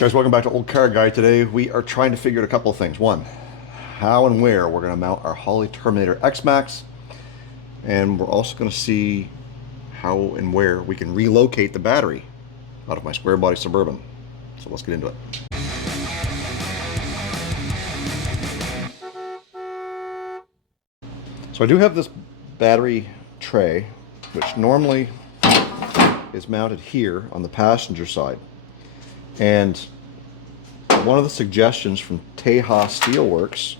Guys, welcome back to Olde Carr Guy. Today we are trying to figure out a couple of things. One, how and where we're going to mount our Holley Terminator X Max, and we're also going to see how and where we can relocate the battery out of my square body Suburban. So let's get into it. So I do have this battery tray, which normally is mounted here on the passenger side. And one of the suggestions from Tejas Steelworks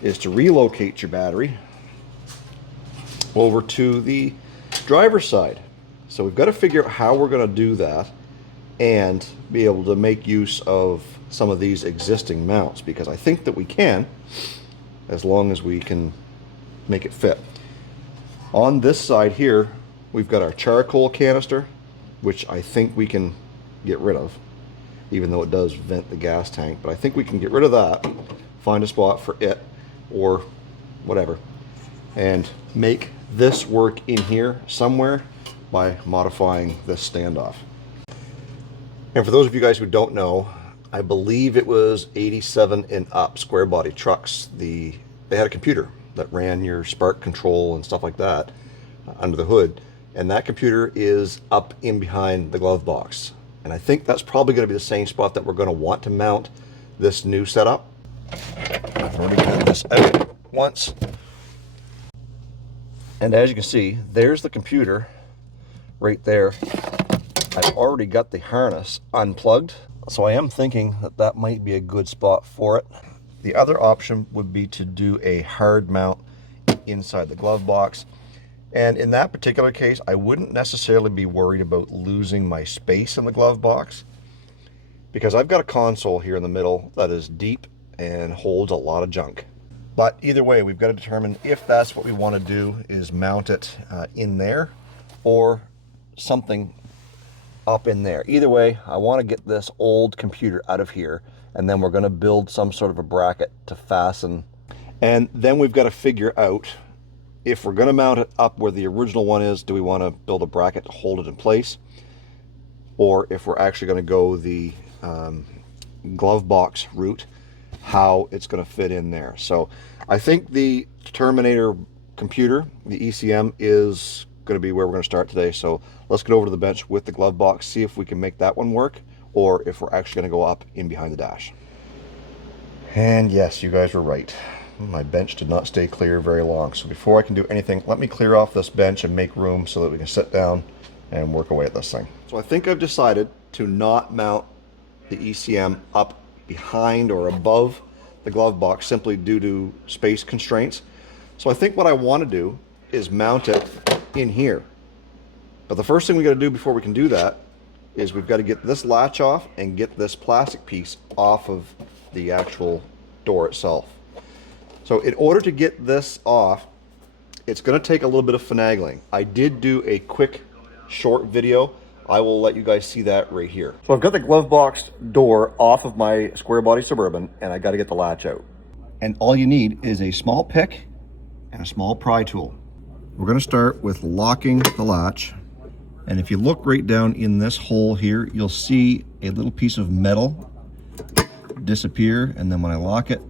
is to relocate your battery over to the driver's side. So we've got to figure out how we're going to do that and be able to make use of some of these existing mounts, because I think that we can, as long as we can make it fit. On this side here, we've got our charcoal canister, which I think we can get rid of, even though it does vent the gas tank. But I think we can get rid of that, find a spot for it or whatever, and make this work in here somewhere by modifying this standoff. And for those of you guys who don't know, I believe it was 87 and up square body trucks, they had a computer that ran your spark control and stuff like that under the hood, and that computer is up in behind the glove box. And I think that's probably going to be the same spot that we're going to want to mount this new setup. I've already got this out once. And as you can see, there's the computer right there. I've already got the harness unplugged, so I am thinking that that might be a good spot for it. The other option would be to do a hard mount inside the glove box. And in that particular case, I wouldn't necessarily be worried about losing my space in the glove box, because I've got a console here in the middle that is deep and holds a lot of junk. But either way, we've got to determine if that's what we want to do, is mount it in there or something up in there. Either way, I want to get this old computer out of here, and then we're going to build some sort of a bracket to fasten. And then we've got to figure out, if we're going to mount it up where the original one is, do we want to build a bracket to hold it in place? Or if we're actually going to go the glove box route, how it's going to fit in there. So I think the Terminator computer, the ECM, is going to be where we're going to start today. So let's get over to the bench with the glove box, see if we can make that one work, or if we're actually going to go up in behind the dash. And yes, you guys were right. My bench did not stay clear very long. So before I can do anything, let me clear off this bench and make room so that we can sit down and work away at this thing. So I think I've decided to not mount the ECM up behind or above the glove box, simply due to space constraints. So I think what I want to do is mount it in here. But the first thing we got to do before we can do that is we've got to get this latch off and get this plastic piece off of the actual door itself. So in order to get this off, it's going to take a little bit of finagling. I did do a quick short video. I will let you guys see that right here. So I've got the glove box door off of my square body Suburban, and I got to get the latch out. And all you need is a small pick and a small pry tool. We're going to start with locking the latch. And if you look right down in this hole here, you'll see a little piece of metal disappear, and then when I lock it,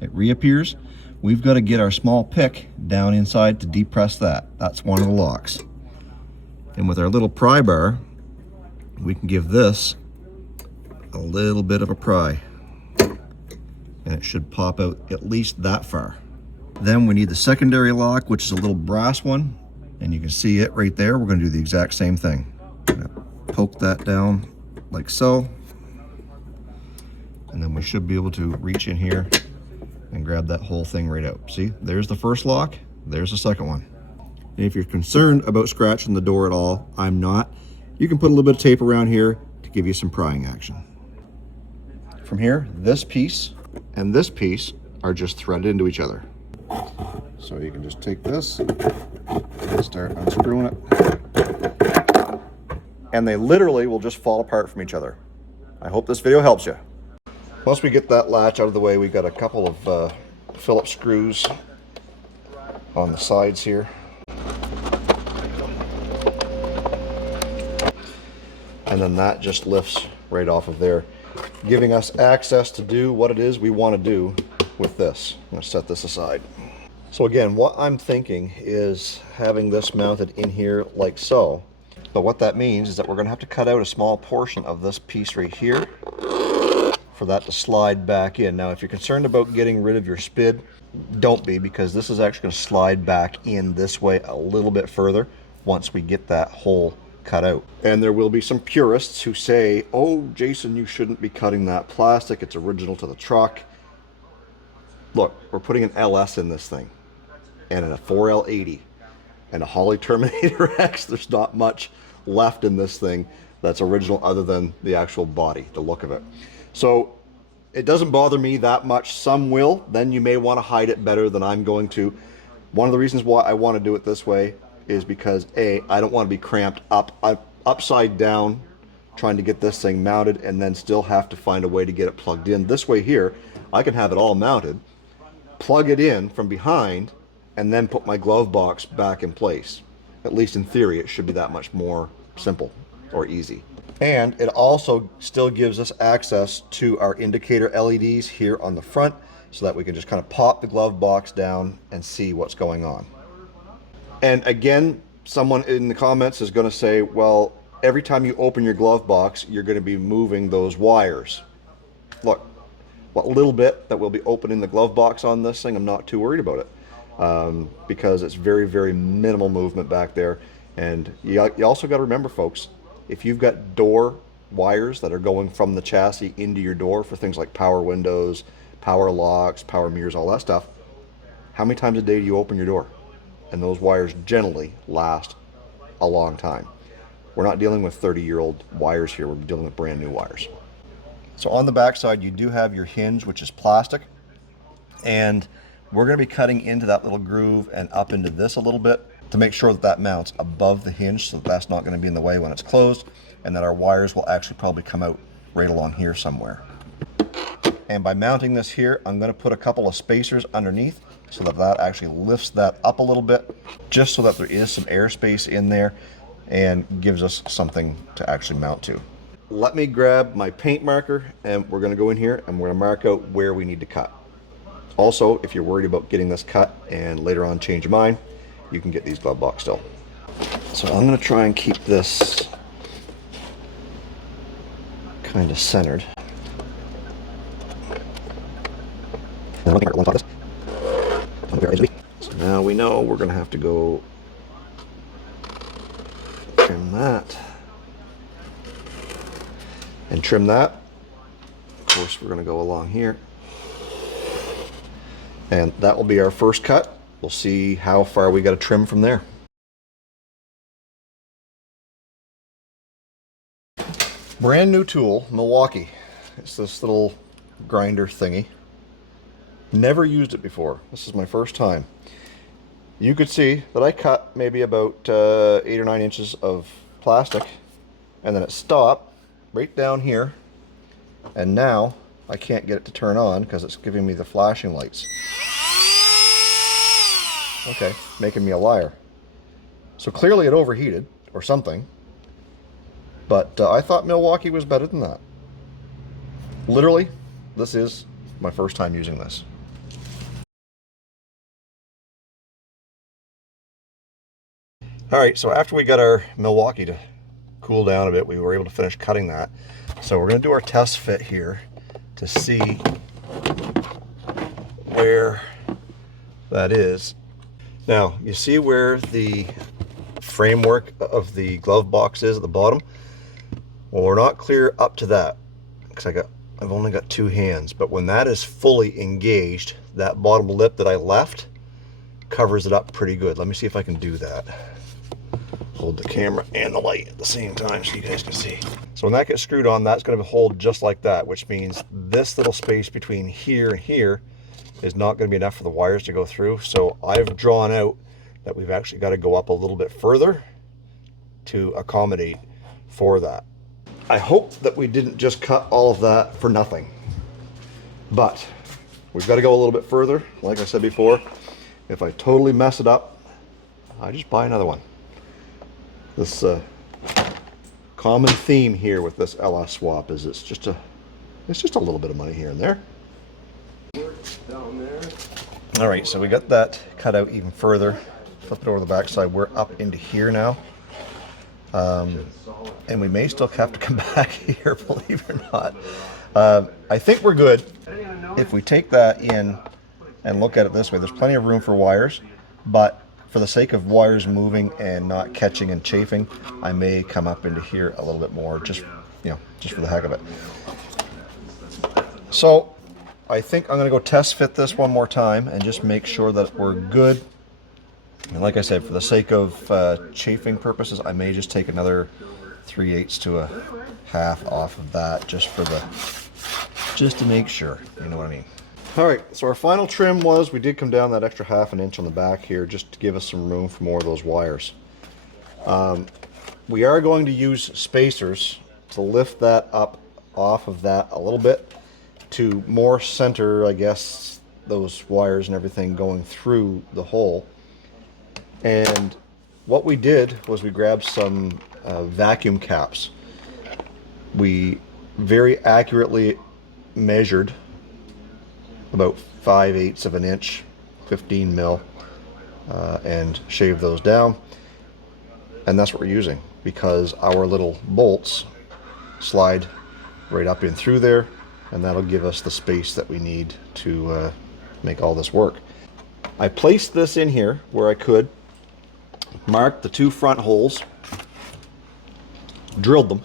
it reappears. We've got to get our small pick down inside to depress that. That's one of the locks. And with our little pry bar, we can give this a little bit of a pry, and it should pop out at least that far. Then we need the secondary lock, which is a little brass one, and you can see it right there. We're going to do the exact same thing. I'm going to poke that down like so, and then we should be able to reach in here and grab that whole thing right out. See, there's the first lock, there's the second one. And if you're concerned about scratching the door at all, I'm not. You can put a little bit of tape around here to give you some prying action. From here, this piece and this piece are just threaded into each other. So you can just take this and start unscrewing it. And they literally will just fall apart from each other. I hope this video helps you. Once we get that latch out of the way, we've got a couple of Phillips screws on the sides here. and then that just lifts right off of there, giving us access to do what it is we want to do with this. I'm going to set this aside. So again, what I'm thinking is having this mounted in here like so. But what that means is that we're going to have to cut out a small portion of this piece right here for that to slide back in. Now, if you're concerned about getting rid of your spid, don't be, because this is actually going to slide back in this way a little bit further once we get that hole cut out. And there will be some purists who say, oh, Jason, you shouldn't be cutting that plastic. It's original to the truck. Look, we're putting an LS in this thing, and in a 4L80 and a Holley Terminator X. There's not much left in this thing that's original other than the actual body, the look of it. So it doesn't bother me that much. Some will. Then you may want to hide it better than I'm going to. One of the reasons why I want to do it this way is because A, I don't want to be cramped upside down trying to get this thing mounted and then still have to find a way to get it plugged in. This way here, I can have it all mounted, plug it in from behind, and then put my glove box back in place. At least in theory, it should be that much more simple or easy. And it also still gives us access to our indicator LEDs here on the front so that we can just kind of pop the glove box down and see what's going on. And again, someone in the comments is going to say, well, every time you open your glove box, you're going to be moving those wires. Look, what little bit that will be opening the glove box on this thing, I'm not too worried about it. Because it's very, very minimal movement back there. And you also got to remember, folks, if you've got door wires that are going from the chassis into your door for things like power windows, power locks, power mirrors, all that stuff, how many times a day do you open your door? And those wires generally last a long time. We're not dealing with 30-year-old wires here. We're dealing with brand new wires. So on the back side, you do have your hinge, which is plastic. And we're going to be cutting into that little groove and up into this a little bit to make sure that that mounts above the hinge so that that's not going to be in the way when it's closed, and that our wires will actually probably come out right along here somewhere. And by mounting this here, I'm going to put a couple of spacers underneath so that that actually lifts that up a little bit, just so that there is some airspace in there and gives us something to actually mount to. Let me grab my paint marker, and we're going to go in here and we're going to mark out where we need to cut. Also, if you're worried about getting this cut and later on change your mind, you can get these glove box still. So I'm going to try and keep this kind of centered. So now we know we're going to have to go trim that and trim that. Of course, we're going to go along here. And that will be our first cut. We'll see how far we got to trim from there. Brand new tool, Milwaukee. It's this little grinder thingy. Never used it before. This is my first time. You could see that I cut maybe about 8 or 9 inches of plastic, and then it stopped right down here, and now I can't get it to turn on because it's giving me the flashing lights. Okay, making me a liar. So clearly it overheated or something, but I thought Milwaukee was better than that. Literally, this is my first time using this. All right, so after we got our Milwaukee to cool down a bit, we were able to finish cutting that. So we're going to do our test fit here to see where that is. Now, you see where the framework of the glove box is at the bottom? Well, we're not clear up to that because I've only got 2 hands, but when that is fully engaged, that bottom lip that I left covers it up pretty good. Let me see if I can do that. Hold the camera and the light at the same time so you guys can see. So when that gets screwed on, that's going to hold just like that, which means this little space between here and here is not going to be enough for the wires to go through. So I've drawn out that we've actually got to go up a little bit further to accommodate for that. I hope that we didn't just cut all of that for nothing, but we've got to go a little bit further. Like I said before, if I totally mess it up, I just buy another one. This common theme here with this LS swap is it's just a little bit of money here and there. All right, so we got that cut out even further. Flip it over the back side. We're up into here now. And we may still have to come back here, believe it or not. I think we're good. If we take that in and look at it this way, there's plenty of room for wires, but for the sake of wires moving and not catching and chafing, I may come up into here a little bit more, just for the heck of it. So I think I'm going to go test fit this one more time and just make sure that we're good. And like I said, for the sake of chafing purposes, I may just take another 3/8 to a half off of that, just to make sure, you know what I mean. All right, so our final trim was, we did come down that extra 1/2 inch on the back here just to give us some room for more of those wires. We are going to use spacers to lift that up off of that a little bit to more center, I guess, those wires and everything going through the hole. And what we did was we grabbed some vacuum caps. We very accurately measured about 5/8 of an inch, 15 mil, and shaved those down. And that's what we're using, because our little bolts slide right up in through there, and that'll give us the space that we need to make all this work. I placed this in here where I could, marked the 2 front holes, drilled them,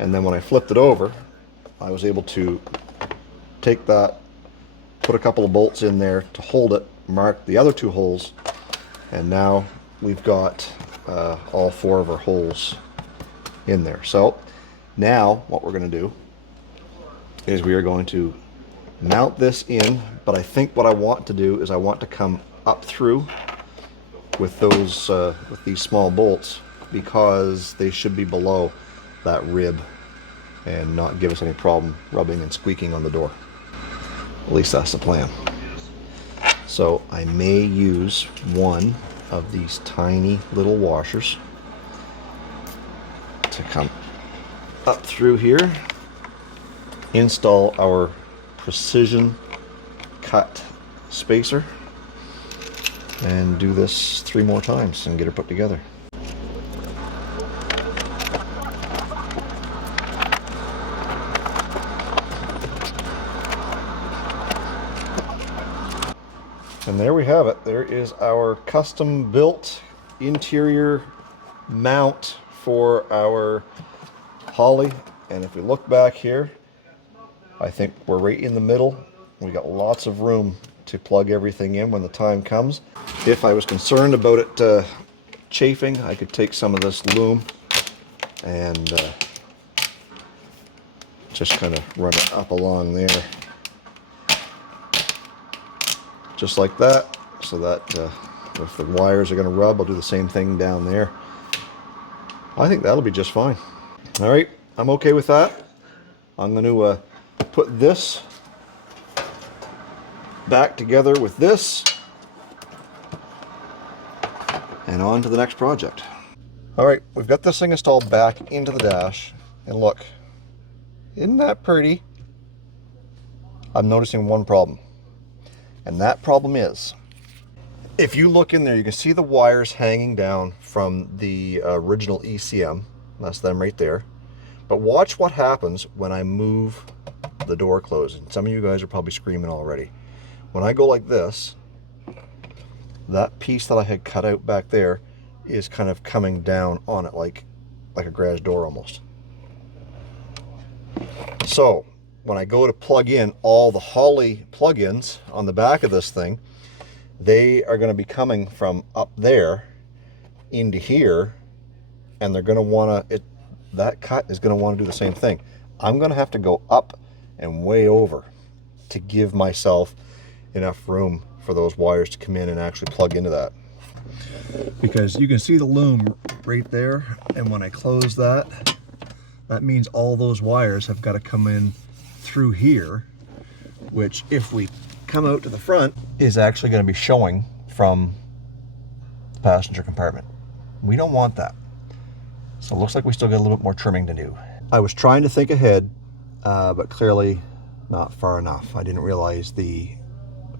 and then when I flipped it over, I was able to take that, put a couple of bolts in there to hold it, mark the other 2 holes, and now we've got all 4 of our holes in there. So now what we're going to do is we are going to mount this in, but I think what I want to do is I want to come up through with those with these small bolts, because they should be below that rib and not give us any problem rubbing and squeaking on the door. At least that's the plan. So I may use one of these tiny little washers to come up through here, install our precision cut spacer, and do this 3 more times and get her put together. And there we have it. There is our custom built interior mount for our Holley. And if we look back here, I think we're right in the middle. We got lots of room to plug everything in when the time comes. If I was concerned about it chafing, I could take some of this loom and just kind of run it up along there, just like that, so that if the wires are going to rub, I'll do the same thing down there. I think that'll be just fine. All right, I'm okay with that. I'm going to put this back together with this, and on to the next project. All right, we've got this thing installed back into the dash, and look, isn't that pretty? I'm noticing one problem. And that problem is, if you look in there, you can see the wires hanging down from the original ECM. That's them right there. But watch what happens when I move the door closed. And some of you guys are probably screaming already. When I go like this, that piece that I had cut out back there is kind of coming down on it like a garage door almost. So when I go to plug in all the Holley plugins on the back of this thing, they are going to be coming from up there into here, and they're going to want to, that cut is going to want to do the same thing. I'm going to have to go up and way over to give myself enough room for those wires to come in and actually plug into that. Because you can see the loom right there, and when I close that, that means all those wires have got to come in through here, which if we come out to the front is actually going to be showing from the passenger compartment. We don't want that. So it looks like we still got a little bit more trimming to do. I was trying to think ahead, but clearly not far enough. I didn't realize the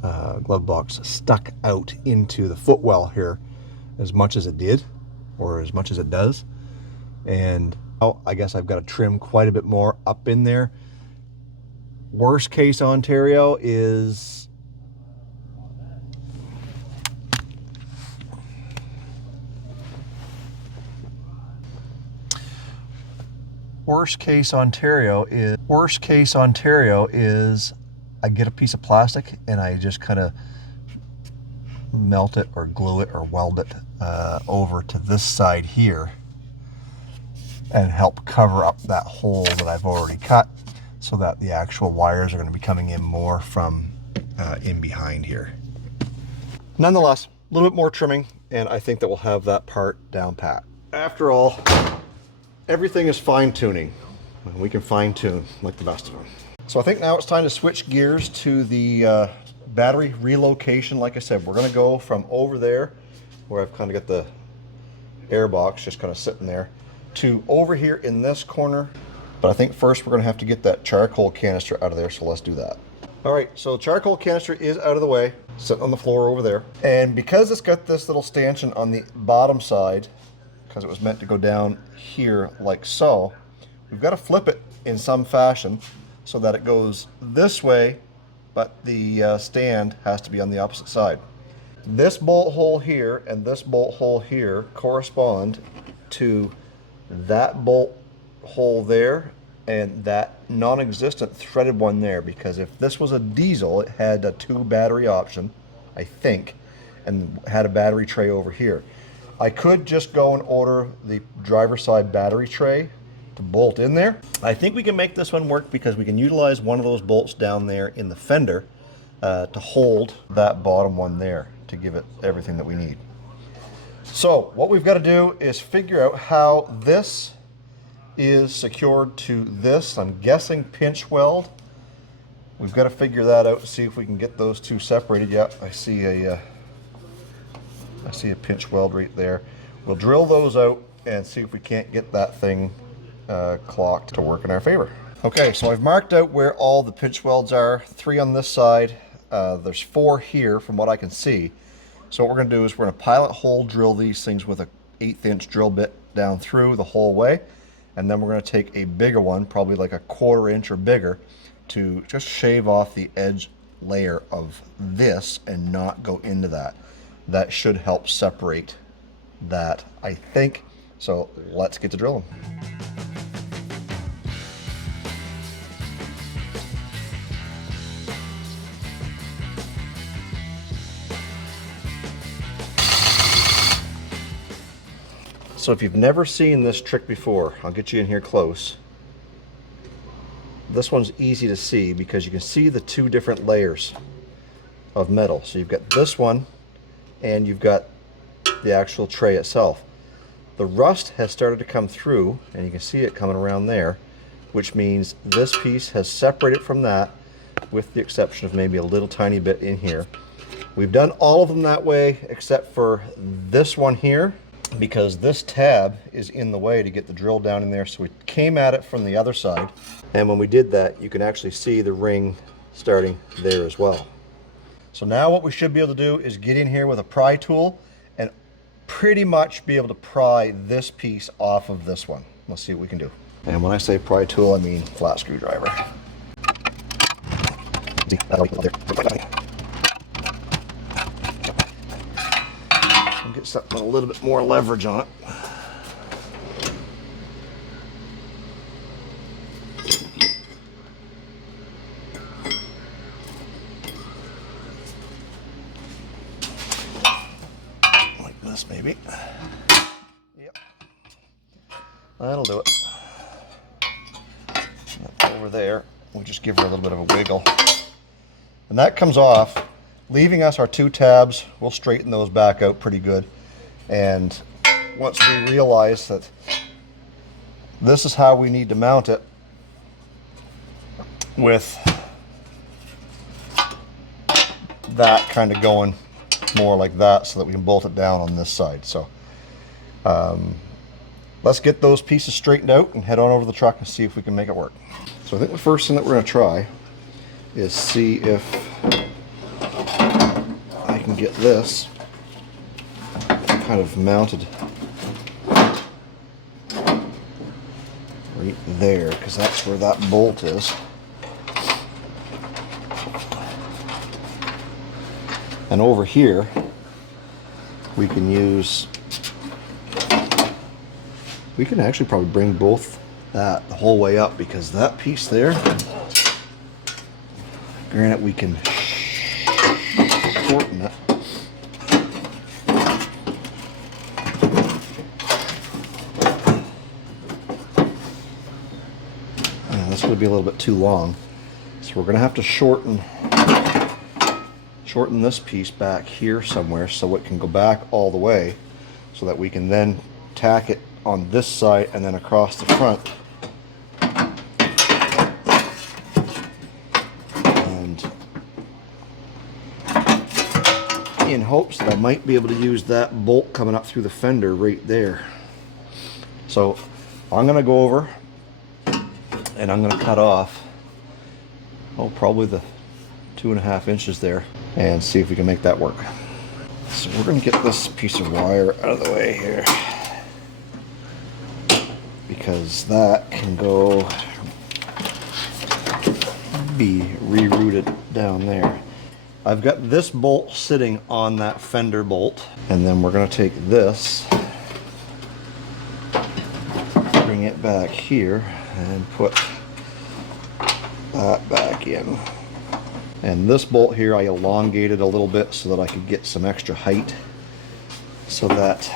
glove box stuck out into the footwell here as much as it did, or as much as it does. And I guess I've got to trim quite a bit more up in there. Worst case Ontario is I get a piece of plastic and I just kind of melt it or glue it or weld it over to this side here and help cover up that hole that I've already cut, so that the actual wires are going to be coming in more from in behind here. Nonetheless, a little bit more trimming, and I think that we'll have that part down pat. After all, everything is fine-tuning. We can fine-tune like the best of them. So I think now it's time to switch gears to the battery relocation. Like I said, we're going to go from over there, where I've kind of got the air box just kind of sitting there, to over here in this corner. But I think first we're going to have to get that charcoal canister out of there, so let's do that. All right, so the charcoal canister is out of the way, sitting on the floor over there. And because it's got this little stanchion on the bottom side, because it was meant to go down here like so, we've got to flip it in some fashion so that it goes this way, but the stand has to be on the opposite side. This bolt hole here and this bolt hole here correspond to that bolt hole there and that non-existent threaded one there, because if this was a diesel, it had a 2 battery option, I think, and had a battery tray over here. I could just go and order the driver's side battery tray to bolt in there. I think we can make this one work because we can utilize one of those bolts down there in the fender to hold that bottom one there to give it everything that we need. So what we've got to do is figure out how this is secured to this. I'm guessing pinch weld. We've got to figure that out, see if we can get those two separated. Yep, I see a pinch weld right there. We'll drill those out and see if we can't get that thing clocked to work in our favor. Okay, so I've marked out where all the pinch welds are. 3 on this side. There's 4 here from what I can see. So what we're going to do is we're going to pilot hole drill these things with a 1/8 inch drill bit down through the whole way, and then we're going to take a bigger one, probably like a 1/4 inch or bigger, to just shave off the edge layer of this and not go into that. That should help separate that, I think. So let's get to drilling. So if you've never seen this trick before, I'll get you in here close. This one's easy to see because you can see the 2 different layers of metal. So you've got this one and you've got the actual tray itself. The rust has started to come through, and you can see it coming around there, which means this piece has separated from that, with the exception of maybe a little tiny bit in here. We've done all of them that way except for this one here, because this tab is in the way to get the drill down in there. So we came at it from the other side, and when we did that, you can actually see the ring starting there as well. So now what we should be able to do is get in here with a pry tool and pretty much be able to pry this piece off of this one. Let's see what we can do. And when I say pry tool, I mean flat screwdriver. Get something with a little bit more leverage on it. Like this, maybe. Yep. That'll do it. Over there, we'll just give her a little bit of a wiggle. And that comes off, leaving us our 2 tabs. We'll straighten those back out pretty good. And once we realize that this is how we need to mount it, with that kind of going more like that, so that we can bolt it down on this side. So let's get those pieces straightened out and head on over to the truck and see if we can make it work. So I think the first thing that we're going to try is see if I can get this kind of mounted right there, because that's where that bolt is. And over here we can actually probably bring both that the whole way up, because that piece there, granted we can shorten it. That's going to be a little bit too long, so we're going to have to shorten this piece back here somewhere so it can go back all the way, so that we can then tack it on this side and then across the front, and in hopes that I might be able to use that bolt coming up through the fender right there. So I'm going to go over and I'm going to cut off, probably the 2.5 inches there, and see if we can make that work. So we're going to get this piece of wire out of the way here, because that can go be rerouted down there. I've got this bolt sitting on that fender bolt, and then we're going to take this, bring it back here, and put that back in. And this bolt here I elongated a little bit so that I could get some extra height, so that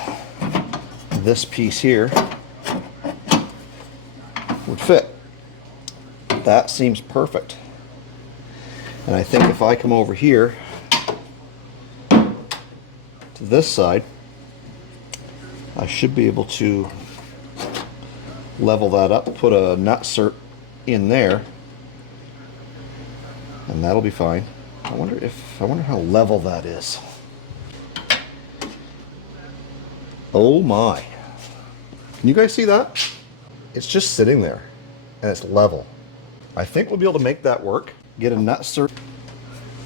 this piece here would fit. That seems perfect. And I think if I come over here to this side, I should be able to level that up, put a nut cert in there, and that'll be fine. I wonder how level that is. Oh my. Can you guys see that? It's just sitting there and it's level. I think we'll be able to make that work. Get a nut cert.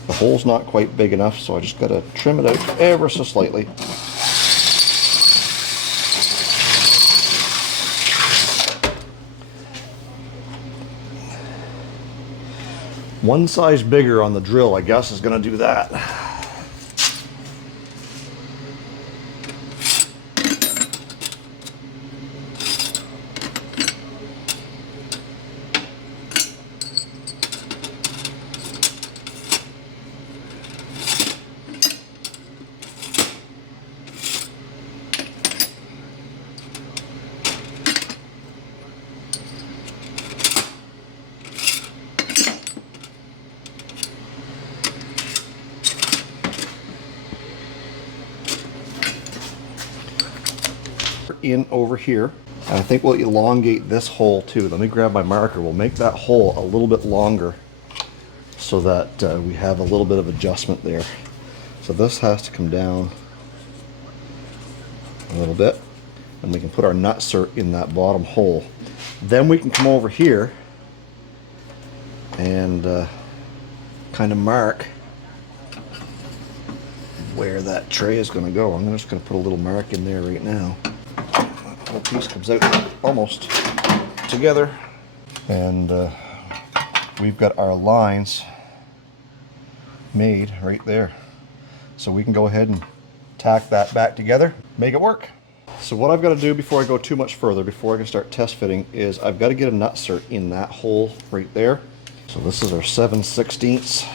The hole's not quite big enough, so I just gotta trim it out ever so slightly. One size bigger on the drill, I guess, is going to do that. In over here, and I think we'll elongate this hole too. Let me grab my marker. We'll make that hole a little bit longer so that we have a little bit of adjustment there. So this has to come down a little bit, and we can put our nut cert in that bottom hole. Then we can come over here and kind of mark where that tray is going to go. I'm just going to put a little mark in there right now. Whole piece comes out almost together, and we've got our lines made right there, so we can go ahead and tack that back together, make it work. So what I've got to do before I go too much further, before I can start test fitting, is I've got to get a nut cert in that hole right there. So this is our 7/16.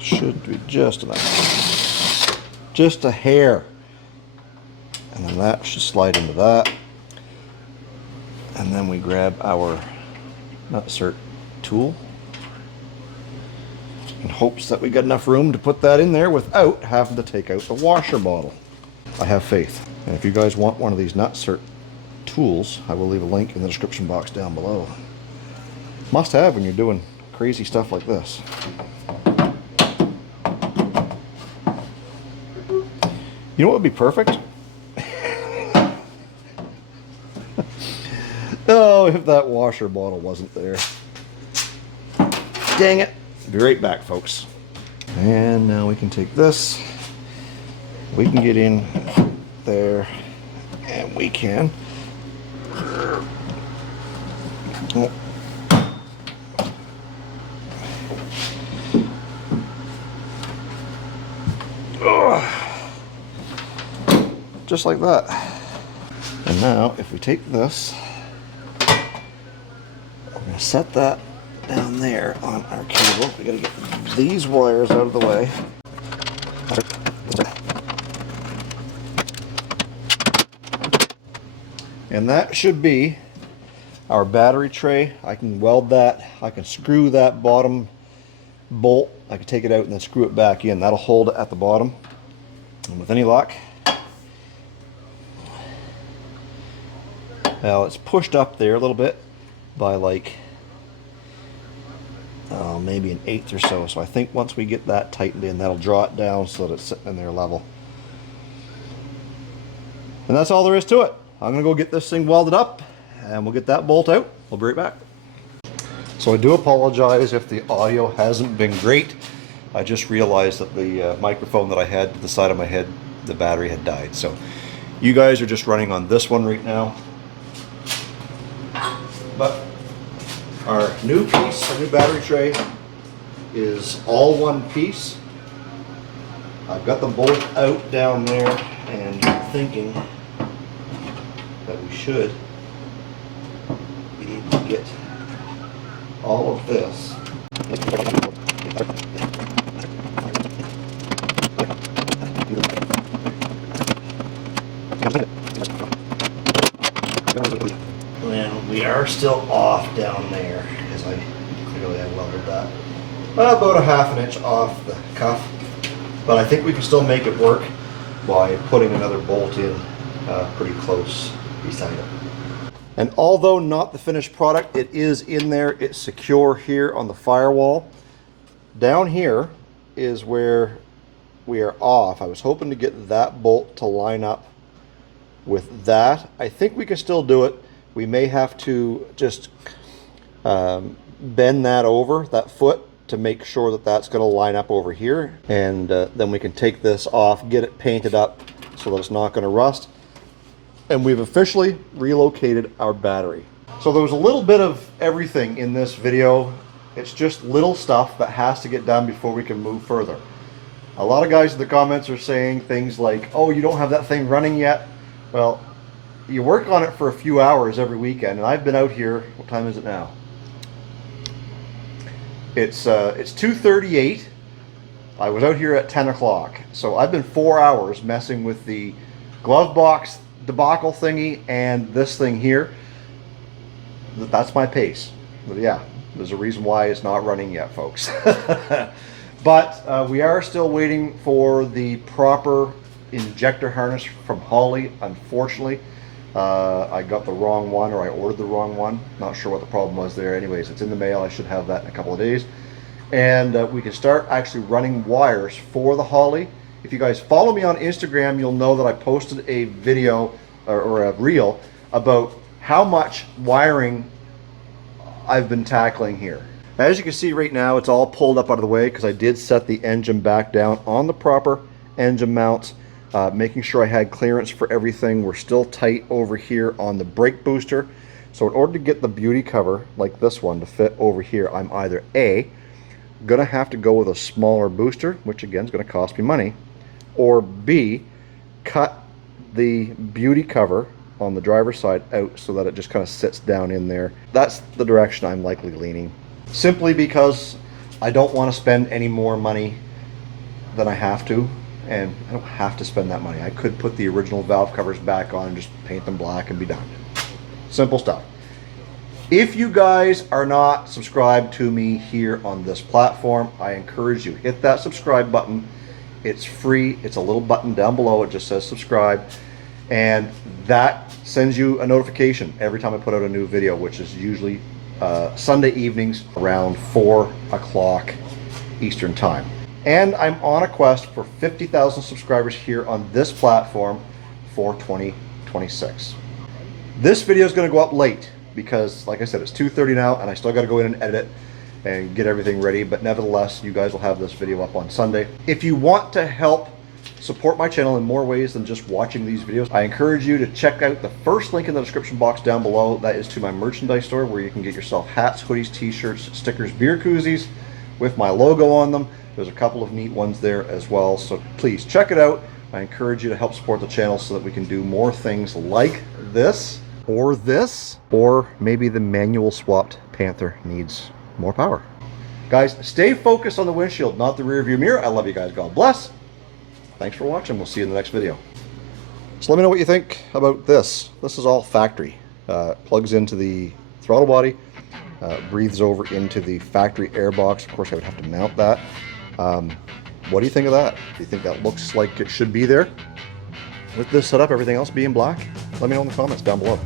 Should be just enough, just a hair. And then that should slide into that. And then we grab our nut cert tool in hopes that we got enough room to put that in there without having to take out the washer bottle. I have faith. And if you guys want one of these nut cert tools, I will leave a link in the description box down below. Must have when you're doing crazy stuff like this. You know what would be perfect? Oh, if that washer bottle wasn't there. Dang it. Be right back, folks. And now we can take this. We can get in there, and we can. Oh. Just like that. And now, if we take this, we're going to set that down there on our cable. We got to get these wires out of the way. And that should be our battery tray. I can weld that. I can screw that bottom bolt. I can take it out and then screw it back in. That'll hold it at the bottom. And with any luck, well, it's pushed up there a little bit by like maybe an eighth or so. So I think once we get that tightened in, that'll draw it down so that it's sitting in there level. And that's all there is to it. I'm gonna go get this thing welded up and we'll get that bolt out. We'll be right back. So I do apologize if the audio hasn't been great. I just realized that the microphone that I had to the side of my head, the battery had died. So you guys are just running on this one right now. But our new piece, our new battery tray is all one piece. I've got the bolt out down there, and I'm thinking that we should be able to get all of this. Well, we are still off down there because I clearly have welded that about a ½ an inch off the cuff, but I think we can still make it work by putting another bolt in pretty close beside it. And although not the finished product, it is in there. It's secure here on the firewall. Down here is where we are off. I was hoping to get that bolt to line up with that. I think we can still do it. We may have to just bend that over, that foot, to make sure that that's going to line up over here. And then we can take this off, get it painted up so that it's not going to rust. And we've officially relocated our battery. So there was a little bit of everything in this video. It's just little stuff that has to get done before we can move further. A lot of guys in the comments are saying things like, oh, you don't have that thing running yet. Well, you work on it for a few hours every weekend, and I've been out here, what time is it now? It's 2:38. I was out here at 10 o'clock. So I've been 4 hours messing with the glove box debacle thingy and this thing here. That's my pace. But yeah, there's a reason why it's not running yet, folks. But we are still waiting for the proper injector harness from Holley. Unfortunately, I got the wrong one, or I ordered the wrong one. Not sure what the problem was there. Anyways, it's in the mail. I should have that in a couple of days. And we can start actually running wires for the Holley. If you guys follow me on Instagram, you'll know that I posted a video or a reel about how much wiring I've been tackling here. As you can see right now, it's all pulled up out of the way because I did set the engine back down on the proper engine mounts, making sure I had clearance for everything. We're still tight over here on the brake booster. So in order to get the beauty cover like this one to fit over here, I'm either A, gonna have to go with a smaller booster, which again is gonna cost me money, or B, cut the beauty cover on the driver's side out so that it just kind of sits down in there. That's the direction I'm likely leaning. Simply because I don't want to spend any more money than I have to, and I don't have to spend that money. I could put the original valve covers back on and just paint them black and be done. Simple stuff. If you guys are not subscribed to me here on this platform, I encourage you, hit that subscribe button. It's free. It's a little button down below. It just says subscribe, and that sends you a notification every time I put out a new video, which is usually Sunday evenings around 4 o'clock Eastern time. And I'm on a quest for 50,000 subscribers here on this platform for 2026. This video is going to go up late because, like I said, it's 2:30 now, and I still got to go in and edit it and get everything ready. But nevertheless, you guys will have this video up on Sunday. If you want to help support my channel in more ways than just watching these videos, I encourage you to check out the first link in the description box down below. That is to my merchandise store, where you can get yourself hats, hoodies, t-shirts, stickers, beer koozies with my logo on them. There's a couple of neat ones there as well, so please check it out. I encourage you to help support the channel so that we can do more things like this, or maybe the manual swapped Panther needs more power. Guys, stay focused on the windshield, not the rear view mirror. I love you guys. God bless. Thanks for watching. We'll see you in the next video. So let me know what you think about this. This is all factory. Plugs into the throttle body, breathes over into the factory air box. Of course, I would have to mount that. What do you think of that? Do you think that looks like it should be there with this setup, everything else being black? Let me know in the comments down below.